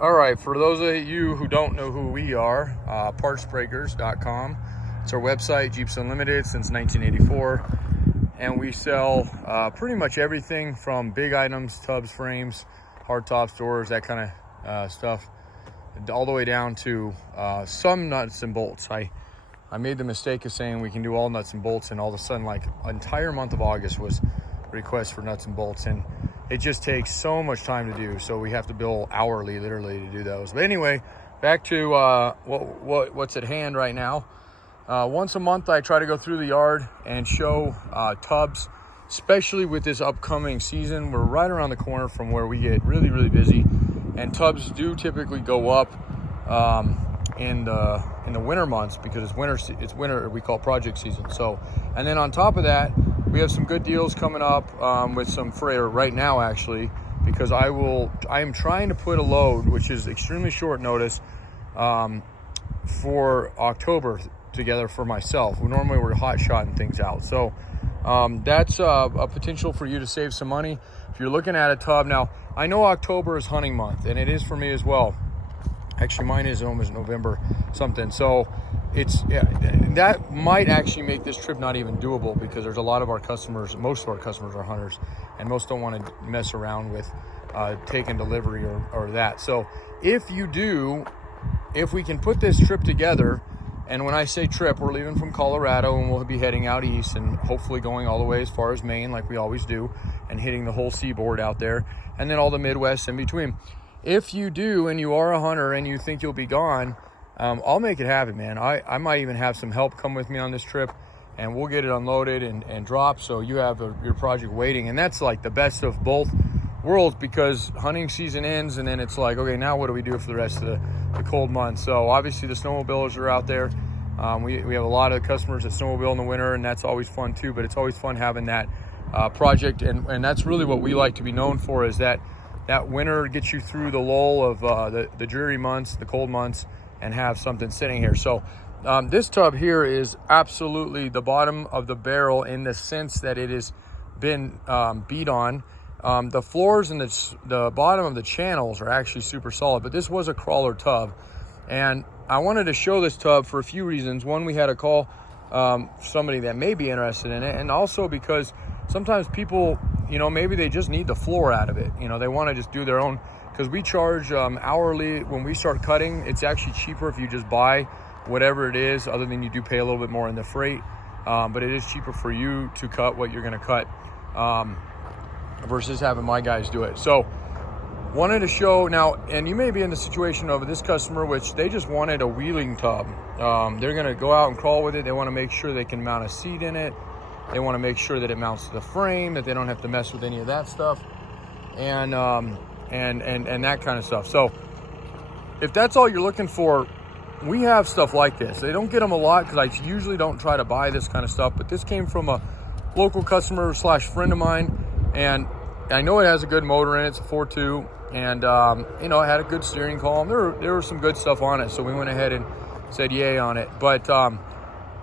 All right, for those of you who don't know who we are, partsbreakers.com. It's our website, Jeeps Unlimited, since 1984. And we sell pretty much everything from big items, tubs, frames, hard tops, doors, that kind of stuff, all the way down to some nuts and bolts. I made the mistake of saying we can do all nuts and bolts, and all of a sudden, like, an entire month of August was requests for nuts and bolts, and it just takes so much time to do, so we have to bill hourly, literally, to do those. But anyway, back to what's at hand right now. Once a month, I try to go through the yard and show tubs, especially with this upcoming season. We're right around the corner from where we get really, really busy, and tubs do typically go up in the winter months, because it's winter, we call project season. So, and then on top of that, we have some good deals coming up with some freighter right now, actually, because I am trying to put a load, which is extremely short notice, for October together for myself. Normally we're hot shotting things out. So that's a potential for you to save some money if you're looking at a tub. Now, I know October is hunting month, and it is for me as well. Actually, mine is almost November something. So that might actually make this trip not even doable, because there's a lot of our customers, most of our customers are hunters, and most don't want to mess around with taking delivery or that. So if we can put this trip together, and when I say trip, we're leaving from Colorado and we'll be heading out east and hopefully going all the way as far as Maine, like we always do, and hitting the whole seaboard out there, and then all the Midwest in between. If you do, and you are a hunter and you think you'll be gone, I'll make it happen, man. I might even have some help come with me on this trip, and we'll get it unloaded and dropped, so you have your project waiting. And that's like the best of both worlds, because hunting season ends, and then it's like, okay, now what do we do for the rest of the cold months? So obviously the snowmobilers are out there. We have a lot of customers that snowmobile in the winter, and that's always fun too. But it's always fun having that project, and that's really what we like to be known for, is that winter gets you through the lull of the dreary months, the cold months, and have something sitting here. So this tub here is absolutely the bottom of the barrel, in the sense that it has been beat on. The floors and the bottom of the channels are actually super solid, but this was a crawler tub, and I wanted to show this tub for a few reasons. One, we had a call somebody that may be interested in it, and also because sometimes people, maybe they just need the floor out of it. They want to just do their own, because we charge hourly when we start cutting. It's actually cheaper if you just buy whatever it is, other than you do pay a little bit more in the freight, but it is cheaper for you to cut what you're going to cut versus having my guys do it. So wanted to show now, and you may be in the situation of this customer, which they just wanted a wheeling tub. They're going to go out and crawl with it. They want to make sure they can mount a seat in it. They want to make sure that it mounts to the frame, that they don't have to mess with any of that stuff, and that kind of stuff. So if that's all you're looking for, we have stuff like this. They don't get them a lot, because I usually don't try to buy this kind of stuff, but this came from a local customer / friend of mine, and I know it has a good motor in it. It's a 4.2, and it had a good steering column. There was some good stuff on it, so we went ahead and said yay on it. But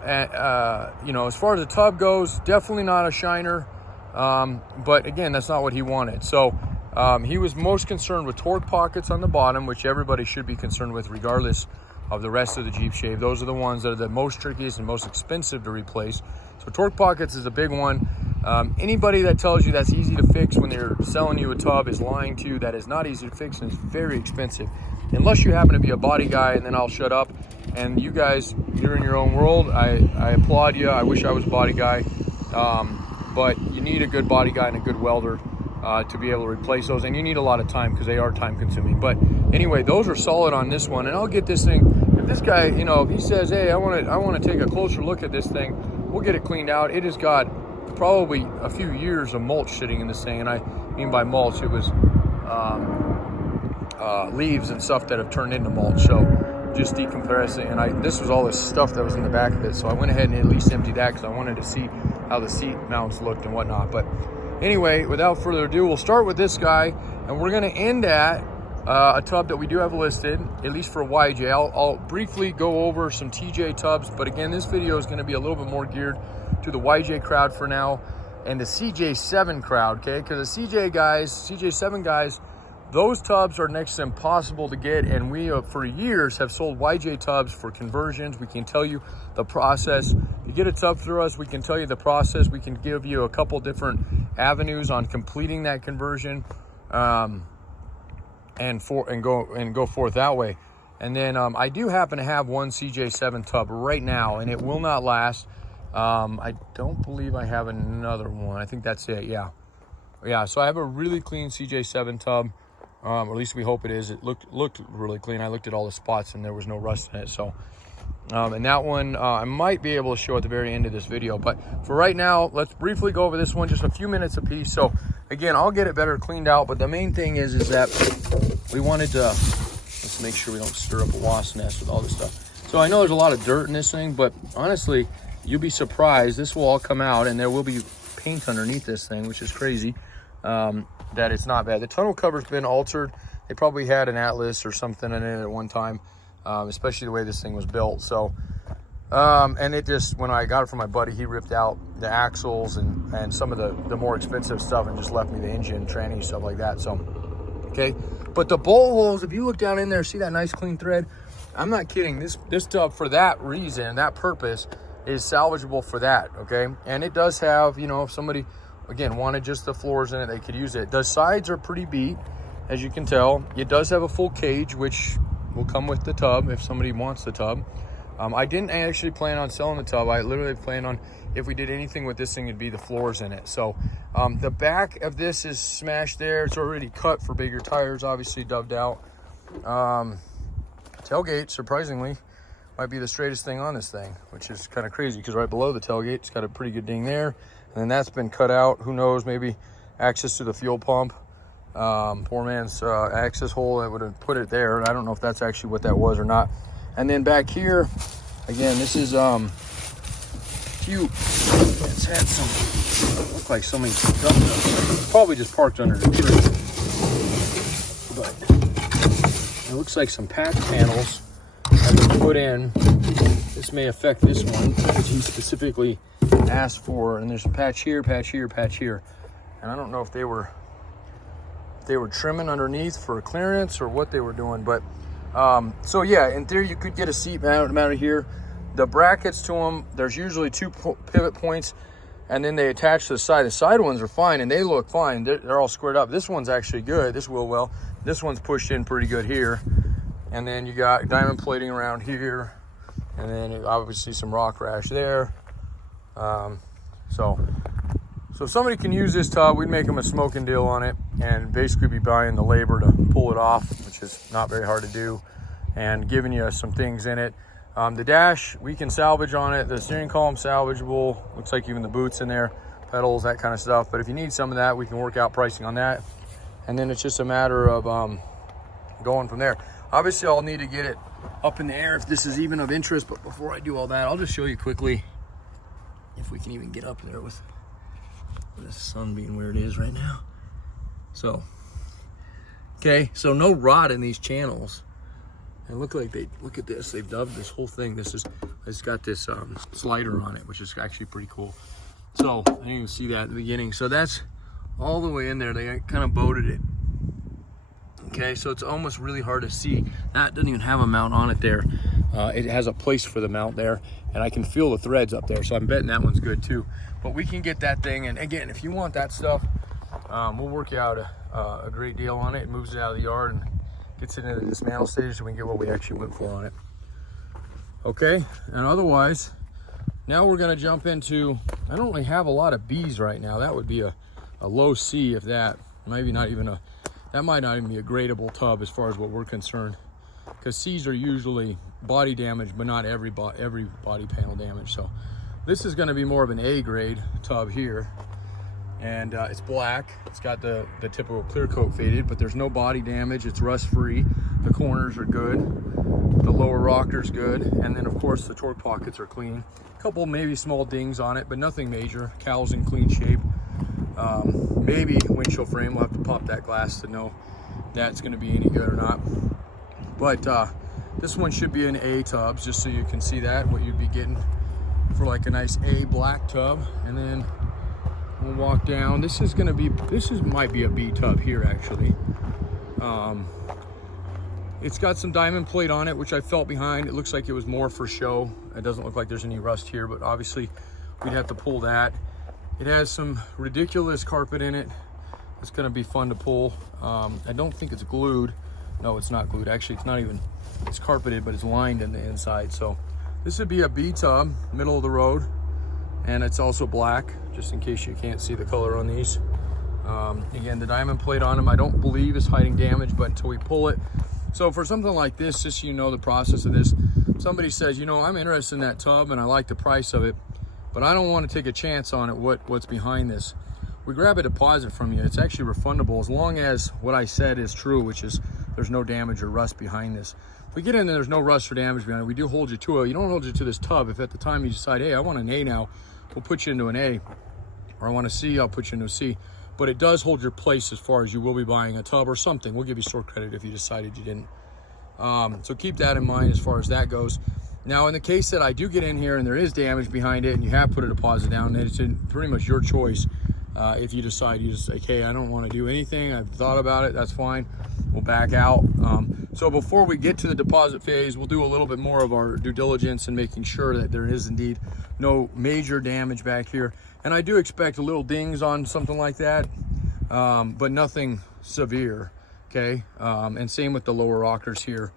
as far as the tub goes, definitely not a shiner, but again, that's not what he wanted. So he was most concerned with torque pockets on the bottom, which everybody should be concerned with regardless of the rest of the Jeep shave. Those are the ones that are the most trickiest and most expensive to replace. So torque pockets is a big one. Anybody that tells you that's easy to fix when they're selling you a tub is lying to you. That is not easy to fix, and it's very expensive, unless you happen to be a body guy, and then I'll shut up. And you guys, you're in your own world. I applaud you. I wish I was a body guy, but you need a good body guy and a good welder to be able to replace those, and you need a lot of time, because they are time consuming. But anyway, those are solid on this one, and I'll get this thing. If this guy, if he says, hey, I want to take a closer look at this thing, we'll get it cleaned out. It has got probably a few years of mulch sitting in this thing, and I mean by mulch, it was leaves and stuff that have turned into mulch. So just decompressing, and this was all this stuff that was in the back of it, so I went ahead and at least emptied that, because I wanted to see how the seat mounts looked and whatnot. But anyway, without further ado, we'll start with this guy, and we're going to end at a tub that we do have listed, at least for YJ. I'll briefly go over some TJ tubs, but again, this video is going to be a little bit more geared to the YJ crowd for now, and the CJ7 crowd, okay? Because the CJ7 guys, those tubs are next to impossible to get, and we for years have sold YJ tubs for conversions. We can tell you the process. You get a tub through us, we can tell you the process. We can give you a couple different avenues on completing that conversion, and go forth that way. And then I do happen to have one CJ7 tub right now, and it will not last. I don't believe I have another one. I think that's it. Yeah. So I have a really clean CJ7 tub. Or at least we hope it is. It looked really clean. I looked at all the spots and there was no rust in it. So, and that one I might be able to show at the very end of this video. But for right now, let's briefly go over this one, just a few minutes a piece. So again, I'll get it better cleaned out. But the main thing is that we wanted to, let's make sure we don't stir up a wasp nest with all this stuff. So I know there's a lot of dirt in this thing, but honestly, you'll be surprised. This will all come out and there will be paint underneath this thing, which is crazy. That it's not bad. The tonneau cover's been altered. They probably had an Atlas or something in it at one time, especially the way this thing was built. So, and it just, when I got it from my buddy, he ripped out the axles and some of the more expensive stuff and just left me the engine, tranny, stuff like that. So, okay. But the bowl holes, if you look down in there, see that nice clean thread? I'm not kidding. This tub, for that reason, that purpose, is salvageable for that, okay? And it does have, you know, if somebody, again, wanted just the floors in it, they could use it. The sides are pretty beat, as you can tell. It does have a full cage, which will come with the tub if somebody wants the tub. I didn't actually plan on selling the tub. I literally planned on, if we did anything with this thing, it'd be the floors in it. So the back of this is smashed there. It's already cut for bigger tires, obviously dubbed out. Tailgate, surprisingly, might be the straightest thing on this thing, which is kind of crazy because right below the tailgate, it's got a pretty good ding there. And then that's been cut out. Who knows, maybe access to the fuel pump. Poor man's access hole that would have put it there. I don't know if that's actually what that was or not. And then back here, again, this is cute. It's had some, look like somebody dumped it. Probably just parked under the tree. But it looks like some patch panels have been put in. This may affect this one, which he specifically asked for. And there's a patch here, patch here, patch here. And I don't know if they were trimming underneath for clearance or what they were doing, but so yeah, in theory you could get a seat mounted here. The brackets to them, there's usually two pivot points, and then they attach to the side. The side ones are fine and they look fine. They're all squared up. This one's actually good, this wheel well. This one's pushed in pretty good here. And then you got diamond plating around here, and then obviously some rock rash there. So if somebody can use this tub, we'd make them a smoking deal on it and basically be buying the labor to pull it off, which is not very hard to do, and giving you some things in it. The dash, we can salvage on it. The steering column salvageable. Looks like even the boots in there, pedals, that kind of stuff. But if you need some of that, we can work out pricing on that. And then it's just a matter of going from there. Obviously, I'll need to get it up in the air if this is even of interest. But before I do all that, I'll just show you quickly if we can even get up there with the sun being where it is right now. So, okay, so no rot in these channels. And look at this, they've dubbed this whole thing. It's got this slider on it, which is actually pretty cool. So I didn't even see that at the beginning. So that's all the way in there. They kind of boated it. Okay, so it's almost really hard to see. That doesn't even have a mount on it there. It has a place for the mount there, and I can feel the threads up there, so I'm betting that one's good too. But we can get that thing, and again, if you want that stuff, we'll work you out a great deal on it. It moves it out of the yard and gets it into the dismantle stage so we can get what we actually went for on it. Okay, and otherwise, now we're gonna jump into, I don't really have a lot of B's right now. That would be a low C, if that. Maybe not even that might not even be a gradable tub as far as what we're concerned, because C's are usually body damage, but not every body panel damage. So this is going to be more of an A grade tub here, and it's black. It's got the typical clear coat faded, but there's no body damage. It's rust free. The corners are good. The lower rocker's good, and then of course the torque pockets are clean. A couple maybe small dings on it, but nothing major. Cowl's in clean shape. Maybe windshield frame, we'll have to pop that glass to know that's going to be any good or not. But this one should be an A tubs, just so you can see that, what you'd be getting for like a nice A black tub. And then we'll walk down. This might be a B tub here actually. It's got some diamond plate on it, which I felt behind. It looks like it was more for show. It doesn't look like there's any rust here, but obviously we'd have to pull that. It has some ridiculous carpet in it. It's gonna be fun to pull. I don't think it's glued. No, it's not glued. Actually, it's not even, it's carpeted, but it's lined in the inside. So this would be a B tub, middle of the road. And it's also black, just in case you can't see the color on these. Again, the diamond plate on them, I don't believe is hiding damage, but until we pull it. So for something like this, just so you know the process of this, somebody says, you know, I'm interested in that tub and I like the price of it, but I don't want to take a chance on it, what's behind this. We grab a deposit from you. It's actually refundable as long as what I said is true, which is there's no damage or rust behind this. If we get in there, there's no rust or damage behind it, we do hold you to it. You don't hold you to this tub. If at the time you decide, hey, I want an A now, we'll put you into an A, or I want a C, I'll put you into a C. But it does hold your place as far as you will be buying a tub or something. We'll give you store credit if you decided you didn't. So keep that in mind as far as that goes. Now, in the case that I do get in here and there is damage behind it and you have put a deposit down, then it's pretty much your choice. If you decide, you just say, hey, I don't want to do anything, I've thought about it, that's fine, we'll back out. So before we get to the deposit phase, we'll do a little bit more of our due diligence and making sure that there is indeed no major damage back here. And I do expect a little dings on something like that, but nothing severe, okay? And same with the lower rockers here.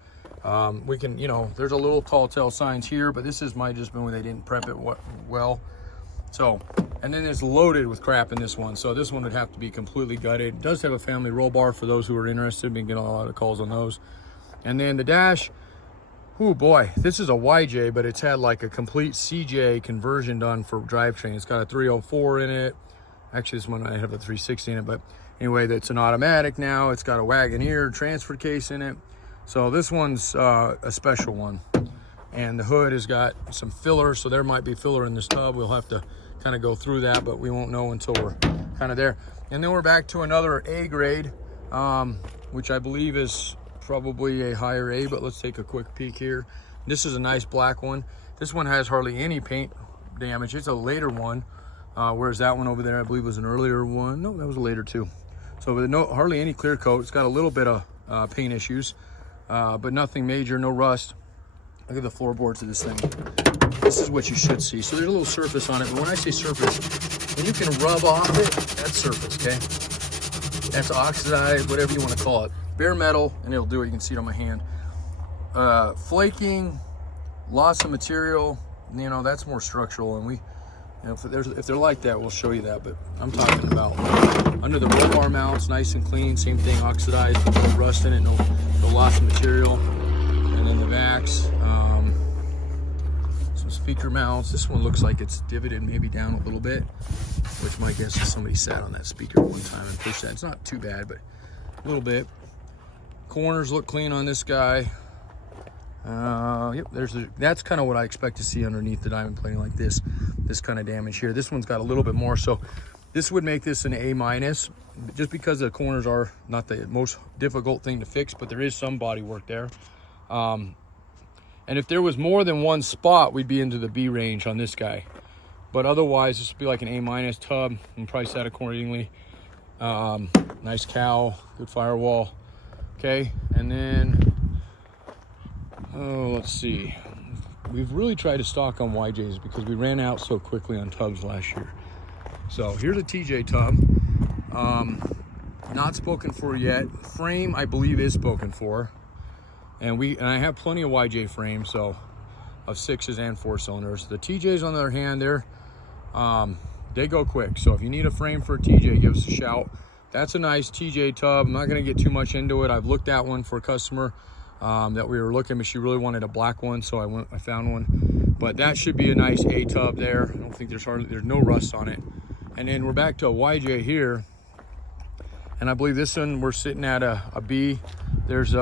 We can, you know, there's a little tall tale signs here, but this is might just been when they didn't prep it well. So, and then it's loaded with crap in this one. So this one would have to be completely gutted. It does have a family roll bar for those who are interested. Been getting a lot of calls on those. And then the dash, oh boy, this is a YJ, but it's had like a complete CJ conversion done for drivetrain. It's got a 304 in it. Actually, this one I have the 360 in it, but anyway, that's an automatic now. It's got a Wagoneer transfer case in it. So this one's a special one. And the hood has got some filler, so there might be filler in this tub. We'll have to kind of go through that, but we won't know until we're kind of there. And then we're back to another A grade, which I believe is probably a higher A, but let's take a quick peek here. This is a nice black one. This one has hardly any paint damage. It's a later one, whereas that one over there I believe was an earlier one. No, that was a later too. So with hardly any clear coat. It's got a little bit of paint issues, but nothing major, no rust. Look at the floorboards of this thing. This is what you should see. So there's a little surface on it, but when I say surface, when you can rub off it, that's surface, okay? That's oxidized, whatever you want to call it. Bare metal, and it'll do it. You can see it on my hand. Flaking, loss of material, you know, that's more structural. And we, you know, if they're like that, we'll show you that. But I'm talking about under the roll bar mounts, nice and clean. Same thing, oxidized, no rust in it, no loss of material. And then the backs, some speaker mounts. This one looks like it's divoted maybe down a little bit, which my guess is somebody sat on that speaker one time and pushed that. It's not too bad, but a little bit. Corners look clean on this guy. Yep, that's kind of what I expect to see underneath the diamond plating like this kind of damage here. This one's got a little bit more, so this would make this an A-, just because the corners are not the most difficult thing to fix, but there is some body work there. And if there was more than one spot, we'd be into the B range on this guy. But otherwise, this would be like an A- tub and price that accordingly. Nice cowl, good firewall. Okay, and then, let's see. We've really tried to stock on YJs because we ran out so quickly on tubs last year. So here's a TJ tub. Not spoken for yet. Frame, I believe, is spoken for. And I have plenty of YJ frames, so of 6s and 4 cylinders. The TJs, on the other hand, they go quick. So if you need a frame for a TJ, give us a shout. That's a nice TJ tub. I'm not going to get too much into it. I've looked at one for a customer that we were looking, but she really wanted a black one, so I found one. But that should be a nice A tub there. I don't think there's no rust on it. And then we're back to a YJ here, and I believe this one we're sitting at a B. There's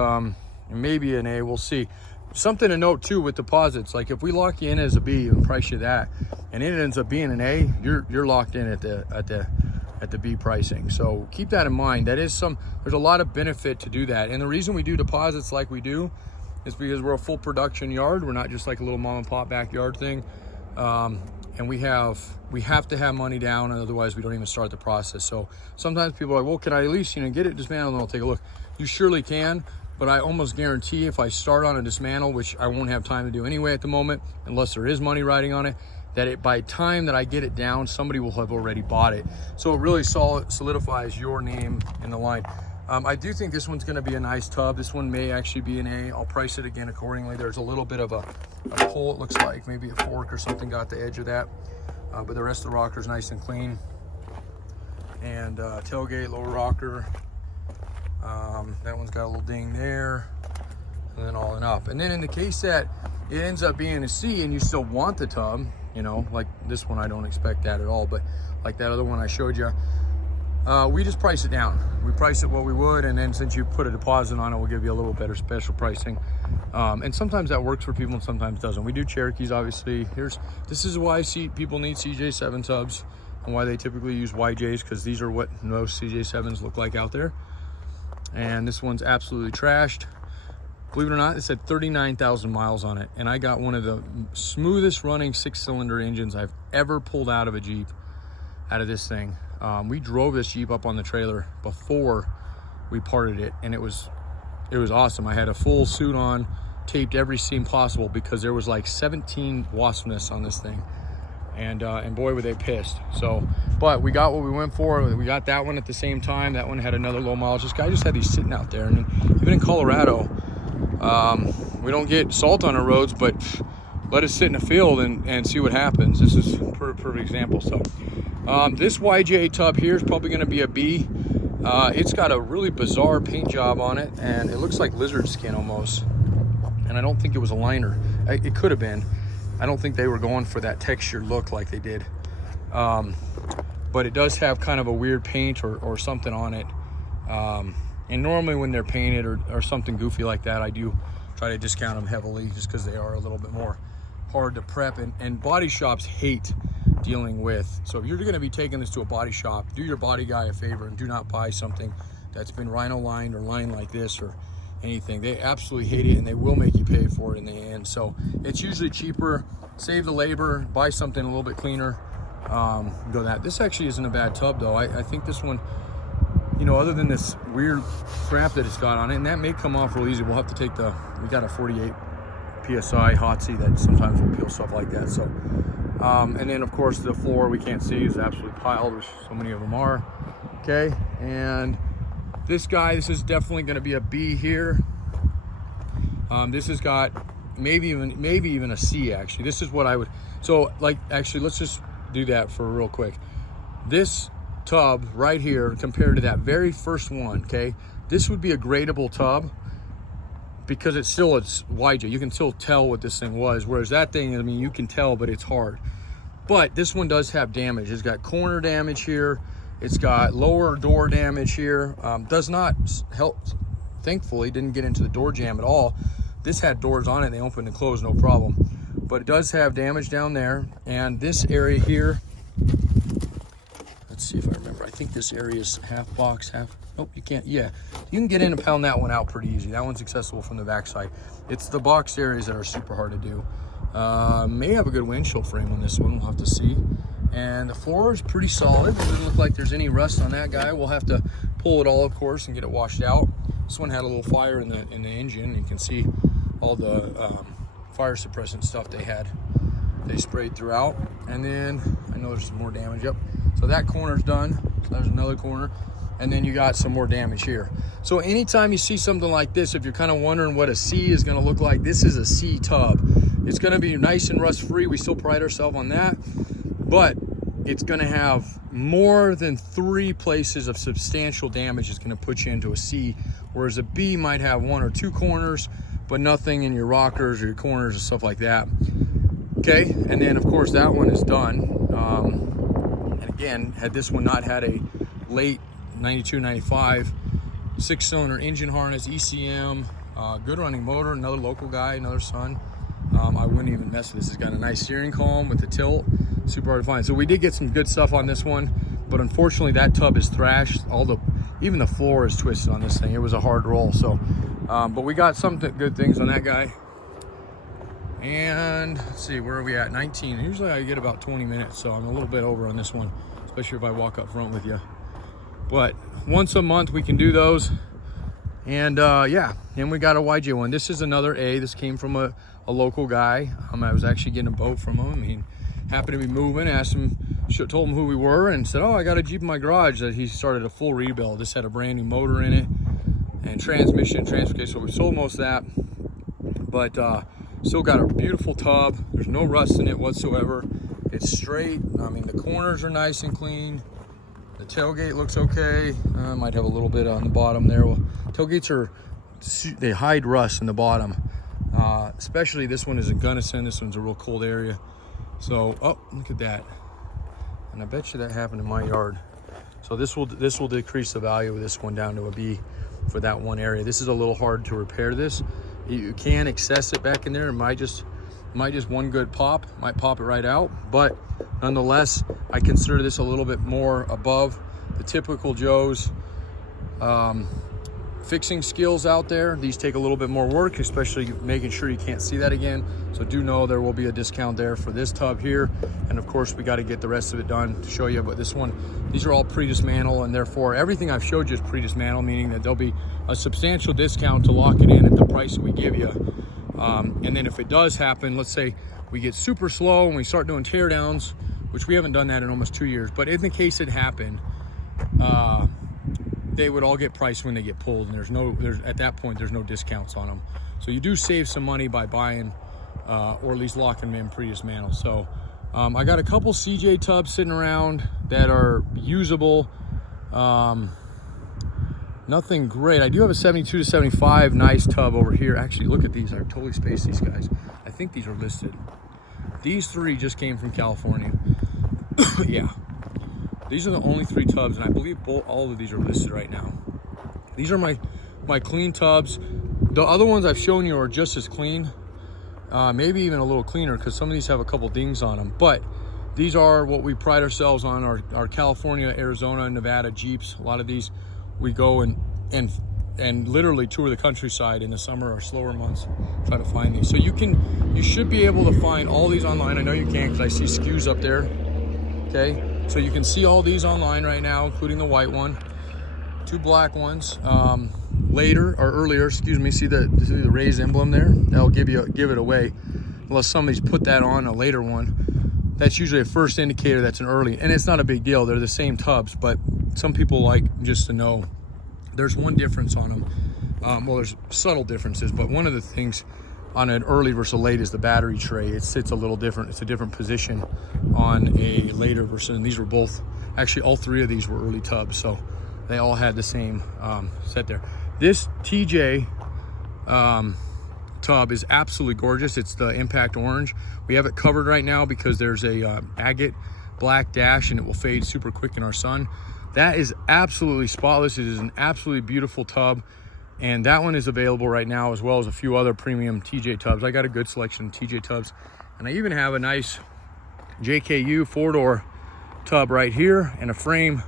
maybe an A, we'll see. Something to note too with deposits, like if we lock you in as a B and price you that, and it ends up being an A, you're locked in at the B pricing. So keep that in mind. There's a lot of benefit to do that. And the reason we do deposits like we do is because we're a full production yard. We're not just like a little mom and pop backyard thing. And we have to have money down, and otherwise we don't even start the process. So sometimes people are like, well, can I at least, get it dismantled and I'll take a look. you surely can, but I almost guarantee if I start on a dismantle, which I won't have time to do anyway at the moment, unless there is money riding on it, that by time that I get it down, somebody will have already bought it. So it really solidifies your name in the line. I do think this one's gonna be a nice tub. This one may actually be an A. I'll price it again accordingly. There's a little bit of a pull, it looks like. Maybe a fork or something got the edge of that. But the rest of the rocker's nice and clean. And tailgate, lower rocker. That one's got a little ding there. And then all and up. And then in the case that it ends up being a C and you still want the tub, you know, like this one, I don't expect that at all. But like that other one I showed you, we just price it down. We price it what we would, and then since you put a deposit on it, we'll give you a little better special pricing. And sometimes that works for people and sometimes doesn't. We do Cherokees, obviously. This is why people need CJ7 tubs and why they typically use YJs, because these are what most CJ7s look like out there. And this one's absolutely trashed. Believe it or not, it said 39,000 miles on it. And I got one of the smoothest running 6-cylinder engines I've ever pulled out of a Jeep, out of this thing. We drove this Jeep up on the trailer before we parted it, and it was awesome. I had a full suit on, taped every seam possible because there was like 17 wasp nests on this thing, and boy were they pissed. So, but we got what we went for. We got that one at the same time. That one had another low mileage. This guy just had these sitting out there, and even in Colorado, we don't get salt on our roads, but let it sit in a field and see what happens. This is a perfect example. So this YJ tub here is probably going to be a B. It's got a really bizarre paint job on it, and it looks like lizard skin almost. And I don't think it was a liner. It could have been. I don't think they were going for that textured look like they did. But it does have kind of a weird paint or something on it. And normally when they're painted or something goofy like that, I do try to discount them heavily just because they are a little bit more hard to prep. And body shops hate dealing with. So if you're going to be taking this to a body shop, do your body guy a favor and do not buy something that's been rhino lined or lined like this or anything. They absolutely hate it, and they will make you pay for it in the end. So it's usually cheaper. Save the labor, buy something a little bit cleaner. Go that. This actually isn't a bad tub though. I think this one, you know, other than this weird crap that it's got on it, and that may come off real easy. We'll have to take we got a 48 PSI Hotsy that sometimes will peel stuff like that. So, and then of course the floor we can't see is absolutely piled, which so many of them are. Okay, and this is definitely going to be a B here. This has got maybe even a C actually. This is what I would, so like actually let's just do that for real quick. This tub right here compared to that very first one, okay, this would be a gradable tub because it's YJ. You can still tell what this thing was, whereas that thing, I mean, you can tell, but it's hard. But this one does have damage. It's got corner damage here. It's got lower door damage here. Does not help, thankfully, didn't get into the door jamb at all. This had doors on it, they opened and closed, no problem. But it does have damage down there. And this area here, let's see if I remember. I think this area is half box, half, nope, you can't, yeah. You can get in and pound that one out pretty easy. That one's accessible from the backside. It's the box areas that are super hard to do. May have a good windshield frame on this one, we'll have to see. And the floor is pretty solid. It doesn't look like there's any rust on that guy. We'll have to pull it all, of course, and get it washed out. This one had a little fire in the engine. You can see all the fire suppressant stuff they sprayed throughout. And then I know there's some more damage. Yep. So that corner's done. So there's another corner. And then you got some more damage here. So anytime you see something like this, if you're kind of wondering what a C is going to look like, this is a C tub. It's going to be nice and rust free. We still pride ourselves on that. But it's going to have more than 3 places of substantial damage. It's going to put you into a C, whereas a B might have 1 or 2 corners, but nothing in your rockers or your corners and stuff like that. Okay, and then of course that one is done. And again, had this one not had a late 92, 95 6-cylinder engine harness, ECM, good running motor, another local guy, another son, I wouldn't even mess with this. It's got a nice steering column with the tilt. Super hard to find. So we did get some good stuff on this one, but unfortunately that tub is thrashed. Even the floor is twisted on this thing. It was a hard roll. So, but we got some good things on that guy. And let's see, where are we at? 19. Usually I get about 20 minutes, so I'm a little bit over on this one, especially if I walk up front with you. But once a month we can do those. And yeah, and we got a YJ one. This is another A. This came from a local guy. I was actually getting a boat from him. He happened to be moving, asked him, told him who we were, and said, oh, I got a Jeep in my garage that he started a full rebuild. This had a brand new motor in it and transmission, transfer case. So we sold most of that, but still got a beautiful tub. There's no rust in it whatsoever. It's straight. I mean, the corners are nice and clean. The tailgate looks okay. Might have a little bit on the bottom there. Well, tailgates they hide rust in the bottom. Especially this one is in Gunnison. This one's a real cold area. So, oh, look at that. And I bet you that happened in my yard. So this will decrease the value of this one down to a B for that one area. This is a little hard to repair this. You can access it back in there. It might just one good pop, might pop it right out. But nonetheless, I consider this a little bit more above the typical Joe's fixing skills out there. These take a little bit more work, especially making sure you can't see that again. So do know there will be a discount there for this tub here. And of course, we got to get the rest of it done to show you. But this one, these are all pre-dismantle, and therefore everything I've showed you is pre-dismantle, meaning that there'll be a substantial discount to lock it in at the price that we give you. And then if it does happen, let's say we get super slow and we start doing tear downs, which we haven't done that in almost 2 years, but in the case it happened, they would all get priced when they get pulled, and at that point there's no discounts on them. So you do save some money by buying or at least locking them in pre-dismantle. So I got a couple CJ tubs sitting around that are usable. Nothing great. I do have a 72 to 75 nice tub over here. Actually, look at these. I totally spaced these guys. I think these are listed. These three just came from California. Yeah. These are the only 3 tubs, and I believe all of these are listed right now. These are my clean tubs. The other ones I've shown you are just as clean, maybe even a little cleaner, because some of these have a couple dings on them. But these are what we pride ourselves on, our California, Arizona, Nevada Jeeps. A lot of these we go and literally tour the countryside in the summer or slower months, try to find these. So you should be able to find all these online. I know you can, because I see SKUs up there. Okay. So you can see all these online right now, including the white one, 2 black ones. Earlier, excuse me. See the raised emblem there? That'll give it away, unless somebody's put that on a later one. That's usually a first indicator that's an early, and it's not a big deal. They're the same tubs, but some people like just to know. There's one difference on them. Well, there's subtle differences, but one of the things on an early versus a late is the battery tray. It sits a little different. It's a different position on a later versus, and these were both, actually all 3 of these were early tubs, so they all had the same set there. This TJ tub is absolutely gorgeous. It's the impact orange. We have it covered right now because there's a agate black dash, and it will fade super quick in our sun. That is absolutely spotless. It is an absolutely beautiful tub. And that one is available right now, as well as a few other premium TJ tubs. I got a good selection of TJ tubs. And I even have a nice JKU 4-door tub right here, and a frame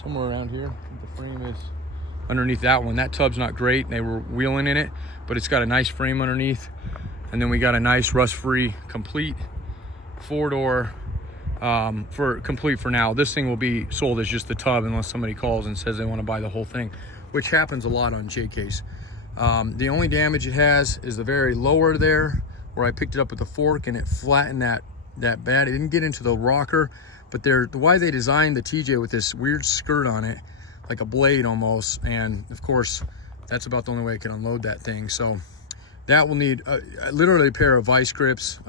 somewhere around here. I think the frame is underneath that one. That tub's not great. They were wheeling in it, but it's got a nice frame underneath. And then we got a nice rust-free, complete 4-door complete for now. This thing will be sold as just the tub unless somebody calls and says they want to buy the whole thing, which happens a lot on JKs. The only damage it has is the very lower there, where I picked it up with the fork and it flattened that bad. It didn't get into the rocker, but why they designed the TJ with this weird skirt on it, like a blade almost, and of course that's about the only way I can unload that thing. So that will need literally a pair of vice grips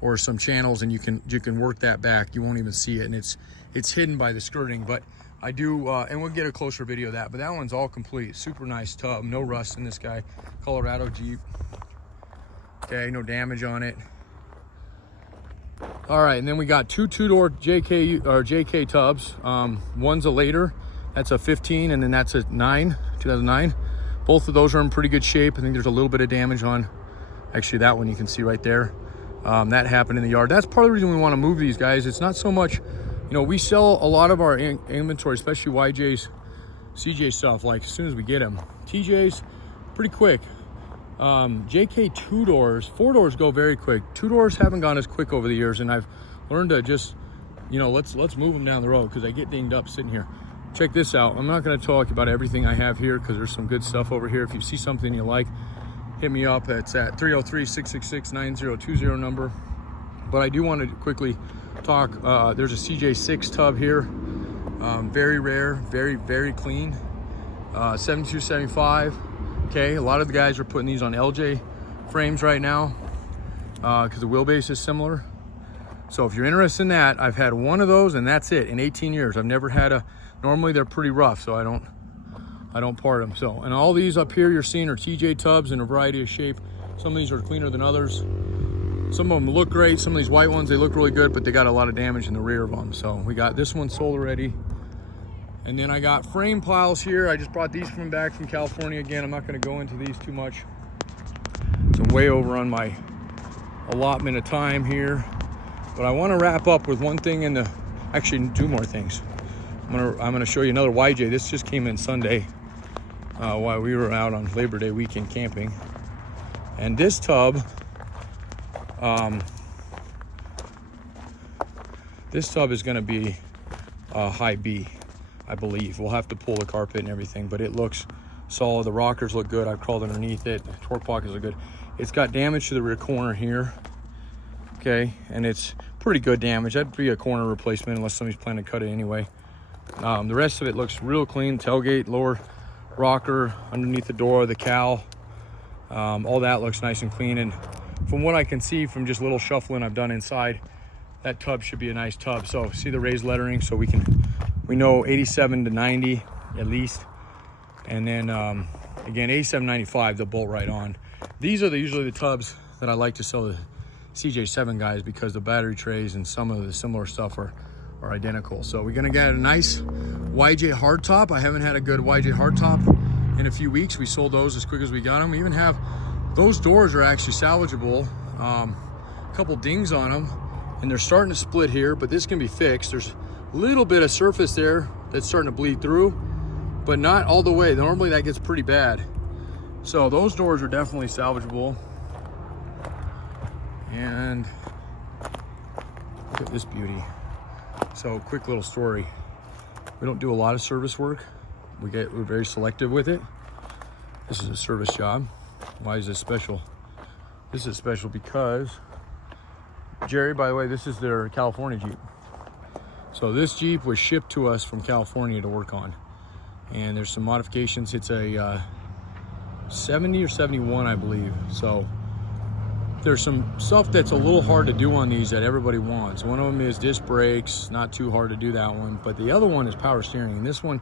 or some channels, and you can work that back. You won't even see it, and it's hidden by the skirting. But I do, and we'll get a closer video of that, but that one's all complete. Super nice tub, no rust in this guy. Colorado Jeep. Okay, no damage on it. All right, and then we got 2 2-door JK tubs. One's a later, that's a 15, and then that's a 2009. Both of those are in pretty good shape. I think there's a little bit of damage on, actually that one you can see right there. That happened in the yard. That's part of the reason we want to move these guys. It's not so much, we sell a lot of our inventory, especially YJ's, CJ stuff, like as soon as we get them. TJ's pretty quick. JK 2-doors, 4-doors go very quick. 2-doors haven't gone as quick over the years, and I've learned to just, let's move them down the road because I get dinged up sitting here. check this out. I'm not going to talk about everything I have here because there's some good stuff over here. If you see something you like, hit me up. It's at 303-666-9020 number. But I do want to quickly talk. There's a CJ6 tub here. Very rare, very clean. 7275. Okay, a lot of the guys are putting these on LJ frames right now because the wheelbase is similar. So if you're interested in that, I've had one of those and that's it in 18 years. I've never had a, normally they're pretty rough, so I don't part them. So, and all these up here you're seeing are TJ tubs in a variety of shape. Some of these are cleaner than others. Some of them look great. Some of these white ones, they look really good, but they got a lot of damage in the rear of them. So we got this one sold already. And then I got frame piles here. I just brought these back from California again. I'm not gonna go into these too much. So I'm way over on my allotment of time here. But I wanna wrap up with one thing actually 2 more things. I'm gonna show you another YJ. This just came in Sunday while we were out on Labor Day weekend camping. And this tub, is gonna be high B, I believe. We'll have to pull the carpet and everything, but it looks solid. The rockers look good. I've crawled underneath it. The torque pockets are good. It's got damage to the rear corner here. Okay, and it's pretty good damage. That'd be a corner replacement unless somebody's planning to cut it anyway. The rest of it looks real clean. Tailgate, lower rocker, underneath the door, the cowl, all that looks nice and clean. And from what I can see from just little shuffling I've done inside, that tub should be a nice tub. So see the raised lettering, so we know 87 to 90 at least. And then again, 87.95, they'll bolt right on. These are usually the tubs that I like to sell to CJ7 guys because the battery trays and some of the similar stuff are identical. So we're gonna get a nice YJ hardtop. I haven't had a good YJ hardtop in a few weeks. We sold those as quick as we got them. We even have, those doors are actually salvageable. A couple dings on them and they're starting to split here, but this can be fixed. There's a little bit of surface there that's starting to bleed through, but not all the way. Normally that gets pretty bad. So those doors are definitely salvageable. And look at this beauty. So quick little story. We don't do a lot of service work. We're very selective with it. This is a service job. Why is this special? This is special because Jerry, by the way, this is their California Jeep. So this Jeep was shipped to us from California to work on. And there's some modifications. It's a 70 or 71, I believe. So there's some stuff that's a little hard to do on these that everybody wants. One of them is disc brakes, not too hard to do that one. But the other one is power steering. And this one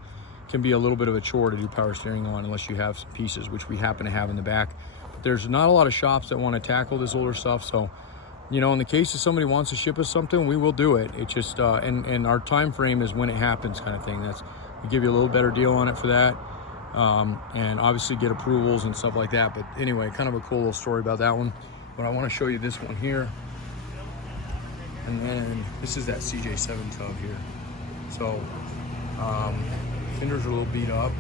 can be a little bit of a chore to do power steering on unless you have some pieces, which we happen to have in the back. But there's not a lot of shops that want to tackle this older stuff. So, you know, in the case of somebody wants to ship us something, we will do it. It just, and our time frame is when it happens kind of thing. We give you a little better deal on it for that. And obviously get approvals and stuff like that. But anyway, kind of a cool little story about that one. But I want to show you this one here. And then this is that CJ7 tub here. So fenders are a little beat up.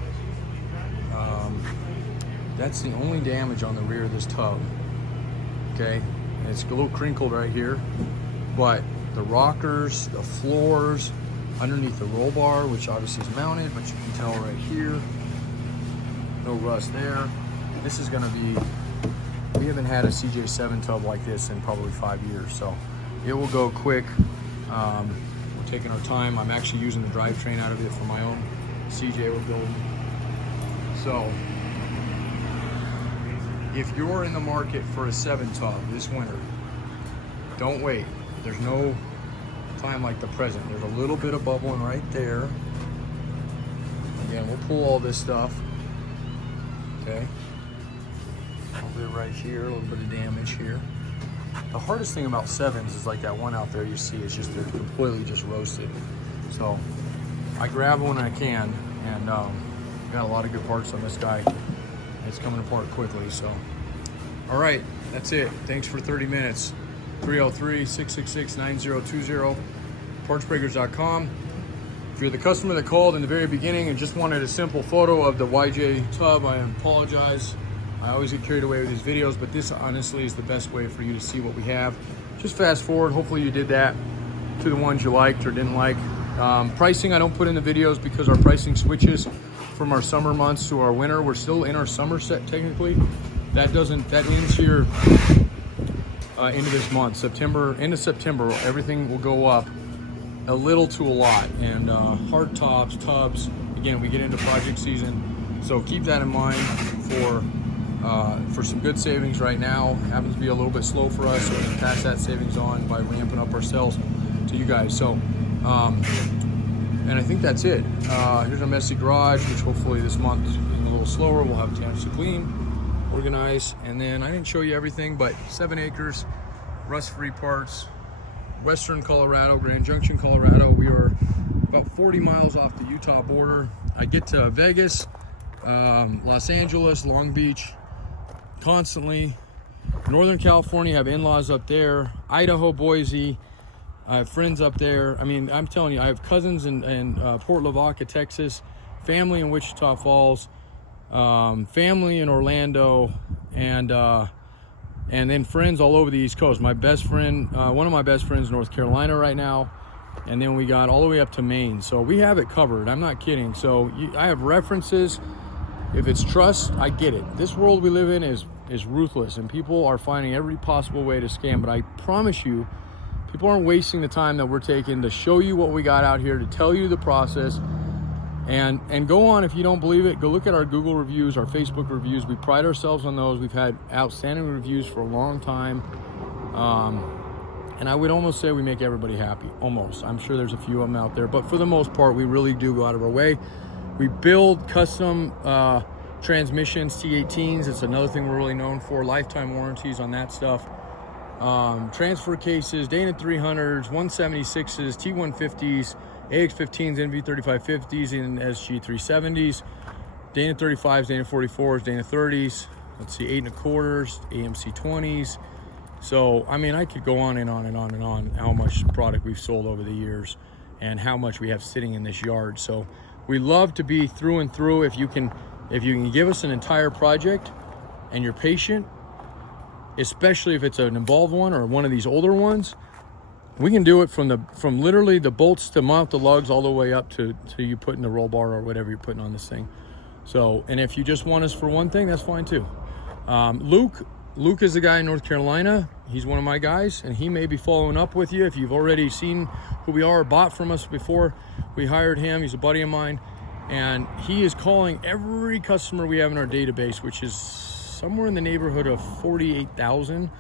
That's the only damage on the rear of this tub. Okay, and it's a little crinkled right here, but the rockers, the floors, underneath the roll bar, which obviously is mounted, but you can tell right here, no rust there. This is gonna be, we haven't had a CJ7 tub like this in probably 5 years, so it will go quick. We're taking our time. I'm actually using the drivetrain out of it for my own CJ we're building. So if you're in the market for a 7 tub this winter, don't wait. There's no time like the present. There's a little bit of bubbling right there. Again, we'll pull all this stuff. Okay. A little bit right here, a little bit of damage here. The hardest thing about 7s is like that one out there you see, it's just they're completely just roasted. So I grab one when I can, and got a lot of good parts on this guy. It's coming apart quickly, so. All right, that's it. Thanks for 30 minutes. 303-666-9020, partsbreakers.com. If you're the customer that called in the very beginning and just wanted a simple photo of the YJ tub, I apologize. I always get carried away with these videos, but this honestly is the best way for you to see what we have. Just fast forward, hopefully you did that, to the ones you liked or didn't like. Pricing I don't put in the videos because our pricing switches from our summer months to our winter. We're still in our summer set technically. That ends here into this month, September, into September. Everything will go up a little to a lot, and hard tops, tubs. Again, we get into project season, so keep that in mind for some good savings right now. It happens to be a little bit slow for us, so we can pass that savings on by ramping up our sales to you guys. So, and I think that's it. Here's our messy garage, which hopefully this month is a little slower. We'll have a chance to clean, organize, and then I didn't show you everything, but 7 acres, rust-free parts, Western Colorado, Grand Junction, Colorado. We are about 40 miles off the Utah border. I get to Vegas, Los Angeles, Long Beach constantly. Northern California, have in-laws up there. Idaho, Boise, I have friends up there. I mean, I'm telling you, I have cousins in Port Lavaca, Texas, family in Wichita Falls, family in Orlando, and then friends all over the East Coast. My best friend, one of my best friends, North Carolina right now, and then we got all the way up to Maine. So we have it covered. I'm not kidding. So I have references. If it's trust, I get it. This world we live in is ruthless, and people are finding every possible way to scam. But I promise you, people aren't wasting the time that we're taking to show you what we got out here, to tell you the process. And go on, if you don't believe it, go look at our Google reviews, our Facebook reviews. We pride ourselves on those. We've had outstanding reviews for a long time. And I would almost say we make everybody happy, almost. I'm sure there's a few of them out there, but for the most part, we really do go out of our way. We build custom transmissions, T18s. It's another thing we're really known for. Lifetime warranties on that stuff. Transfer cases, Dana 300s, 176s, T150s, AX15s, NV3550s, and SG370s, Dana 35s, Dana 44s, Dana 30s, let's see, 8 1/4s, AMC 20s. So, I mean, I could go on and on and on and on how much product we've sold over the years and how much we have sitting in this yard. So we love to be through and through. If you can give us an entire project and you're patient, especially if it's an involved one or one of these older ones, we can do it from literally the bolts to mount the lugs all the way up to you putting the roll bar or whatever you're putting on this thing. So, and if you just want us for one thing, that's fine too. Luke is the guy in North Carolina. He's one of my guys, and he may be following up with you. If you've already seen who we are or bought from us before, we hired him. He's a buddy of mine, and he is calling every customer we have in our database, which is somewhere in the neighborhood of 48,000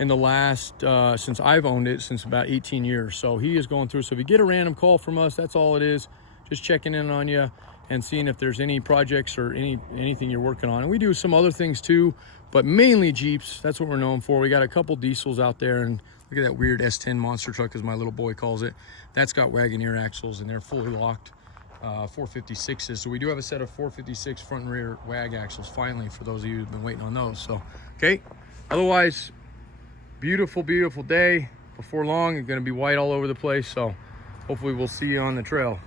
in the last, since I've owned it, since about 18 years. So he is going through. So if you get a random call from us, that's all it is. Just checking in on you and seeing if there's any projects or anything you're working on. And we do some other things too, but mainly Jeeps. That's what we're known for. We got a couple diesels out there, and look at that weird S10 monster truck, as my little boy calls it. That's got Wagoneer axles, and they're fully locked 456s. So we do have a set of 456 front and rear WAG axles, finally, for those of you who've been waiting on those. So, okay. Otherwise, beautiful, beautiful day. Before long, it's going to be white all over the place. So hopefully we'll see you on the trail.